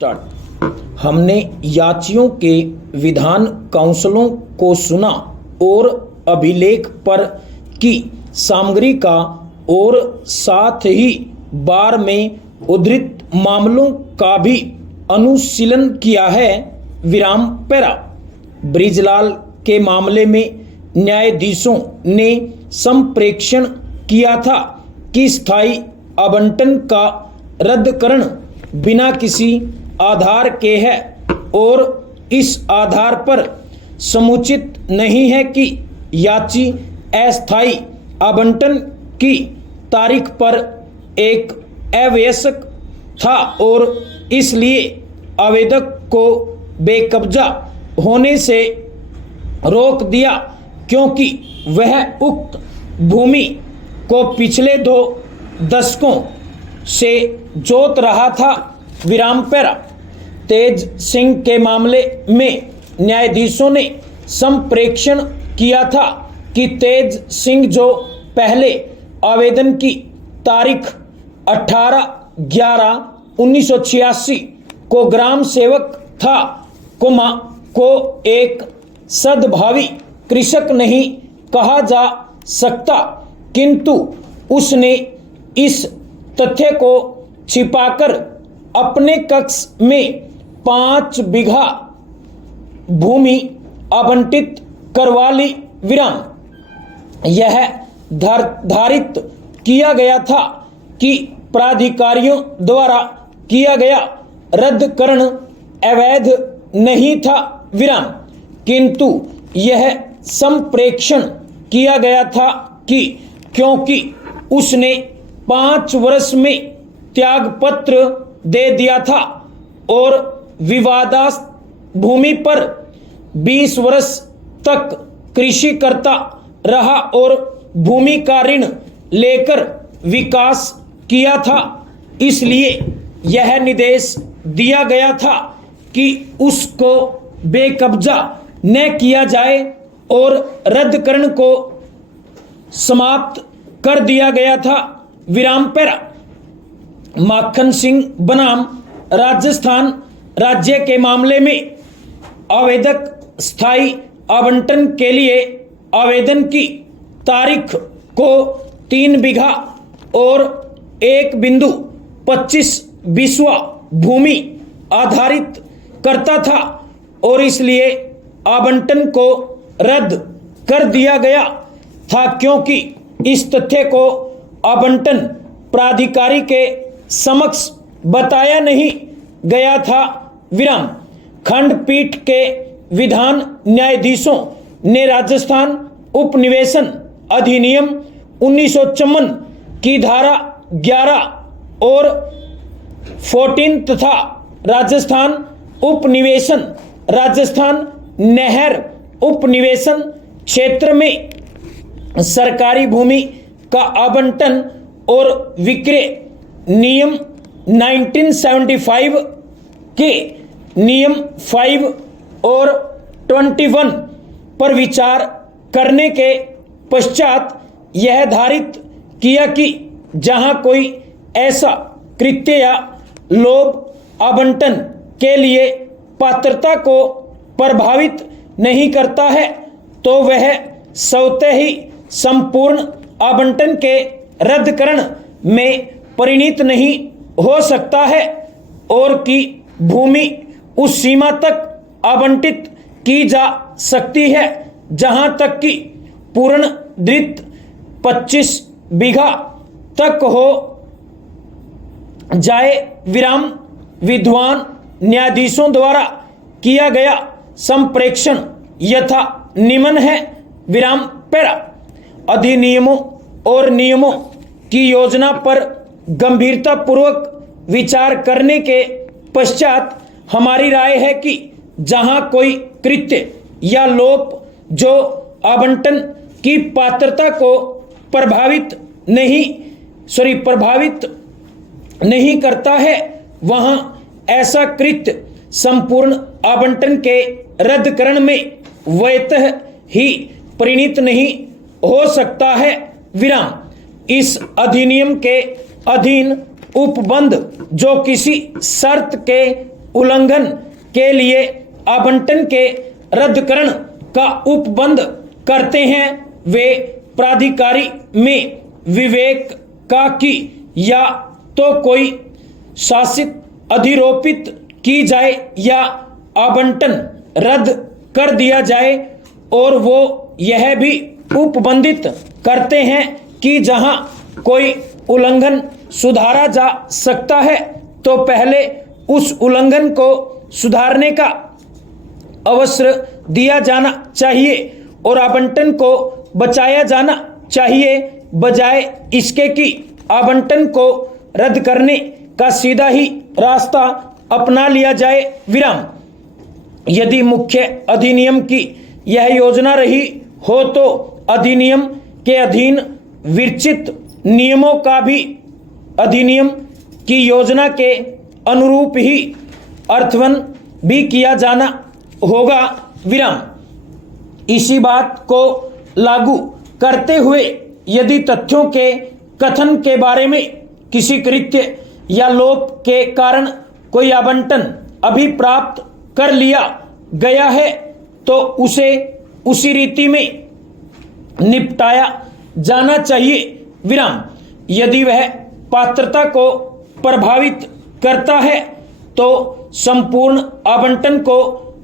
हमने याचियों के विधान काउंसिलों को सुना और अभिलेख पर की सामग्री का और साथ ही बार में उद्धृत मामलों का भी अनुशीलन किया है। विराम पैरा। बृजलाल के मामले में न्यायाधीशों ने संप्रेषण किया था कि स्थायी आवंटन का रद्दकरण बिना किसी आधार के है और इस आधार पर समुचित नहीं है कि याची अस्थायी आवंटन की तारीख पर एक अवयस्क था और इसलिए आवेदक को बेकब्जा होने से रोक दिया क्योंकि वह उक्त भूमि को पिछले 2 दशकों से जोत रहा था। विराम पैरा। तेज सिंह के मामले में न्यायाधीशों ने संप्रेषण किया था कि तेज सिंह जो पहले आवेदन की तारीख 18/11/1986 को ग्राम सेवक था को एक सद्भावी कृषक नहीं कहा जा सकता, किंतु उसने इस तथ्य को छिपाकर अपने कक्ष में 5 बीघा भूमि आवंटित करवा ली। विराम। यह धारित किया गया था कि प्राधिकारियों द्वारा किया गया रद्दकरण अवैध नहीं था। विराम। किंतु यह संप्रेषण किया गया था कि क्योंकि उसने 5 वर्ष में त्यागपत्र दे दिया था और विवादास्पद भूमि पर 20 वर्ष तक कृषि करता रहा और भूमि का ऋण लेकर विकास किया था, इसलिए यह निर्देश दिया गया था कि उसको बेकब्जा न किया जाए और रद्दकरण को समाप्त कर दिया गया था। विराम पैरा। माखन सिंह बनाम राजस्थान राज्य के मामले में आवेदक स्थायी आवंटन के लिए आवेदन की तारीख को 3 बीघा और 1.25 बिस्वा भूमि आधारित करता था और इसलिए आवंटन को रद्द कर दिया गया था क्योंकि इस तथ्य को आवंटन प्राधिकारी के समक्ष बताया नहीं गया था। विराम। खंडपीठ के विधान न्यायाधीशों ने राजस्थान उपनिवेशन अधिनियम 1954 की धारा 11 और 14 तथा राजस्थान उपनिवेशन राजस्थान नहर उपनिवेशन क्षेत्र में सरकारी भूमि का आवंटन और विक्रय नियम 1975 के नियम 5 और 21 पर विचार करने के पश्चात यह धारित किया कि जहां कोई ऐसा कृत्य या लोभ आवंटन के लिए पात्रता को प्रभावित नहीं करता है तो वह स्वतः ही संपूर्ण आवंटन के रद्दकरण में परिणत नहीं हो सकता है और कि भूमि उस सीमा तक आवंटित की जा सकती है जहां तक कि पूर्ण दृत 25 बीघा तक हो जाए। विराम। विद्वान न्यायाधीशों द्वारा किया गया संप्रेषण यथा निम्न है। विराम पैरा। अधिनियमों और नियमों की योजना पर गंभीरतापूर्वक विचार करने के पश्चात हमारी राय है कि जहां कोई कृत्य या लोप जो आवंटन की पात्रता को प्रभावित नहीं करता है वहां ऐसा कृत्य संपूर्ण आवंटन के रद्दकरण में वैतः ही परिणत नहीं हो सकता है। विराम। इस अधिनियम के अधीन उपबंध जो किसी शर्त के उल्लंघन के लिए आवंटन के रद्दकरण का उपबंध करते हैं वे प्राधिकारी में विवेक का कि या तो कोई शासित अधिरोपित की जाए या आवंटन रद्द कर दिया जाए और वो यह भी उपबंधित करते हैं कि जहां कोई उल्लंघन सुधारा जा सकता है तो पहले उस उल्लंघन को सुधारने का अवसर दिया जाना चाहिए और आवंटन को बचाया जाना चाहिए बजाय इसके कि आवंटन को रद्द करने का सीधा ही रास्ता अपना लिया जाए। विराम। यदि मुख्य अधिनियम की यह योजना रही हो तो अधिनियम के अधीन विरचित नियमों का भी अधिनियम की योजना के अनुरूप ही अर्थवन भी किया जाना होगा। विराम। इसी बात को लागू करते हुए यदि तथ्यों के कथन के बारे में किसी कृत्य या लोप के कारण कोई आवंटन अभी प्राप्त कर लिया गया है तो उसे उसी रीति में निपटाया जाना चाहिए। विराम। यदि वह पात्रता को प्रभावित करता है तो संपूर्ण आवंटन को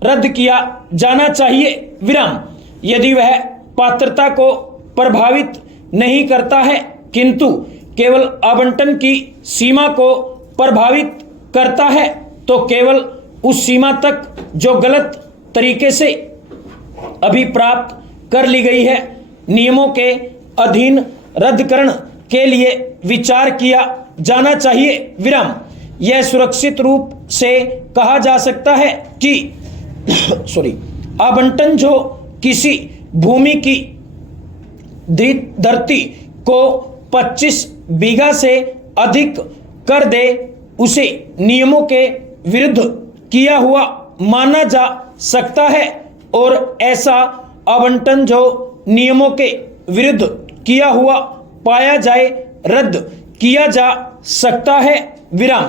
रद्द किया जाना चाहिए। विराम। यदि वह पात्रता को प्रभावित नहीं करता है किंतु केवल आवंटन की सीमा को प्रभावित करता है तो केवल उस सीमा तक जो गलत तरीके से अभी प्राप्त कर ली गई है नियमों के अधीन रद्दकरण के लिए विचार किया जाना चाहिए। विराम। यह सुरक्षित रूप से कहा जा सकता है कि आवंटन जो किसी भूमि की धरती को 25 बीघा से अधिक कर दे उसे नियमों के विरुद्ध किया हुआ माना जा सकता है और ऐसा आवंटन जो नियमों के विरुद्ध किया हुआ पाया जाए रद्द किया जा सकता है। विराम।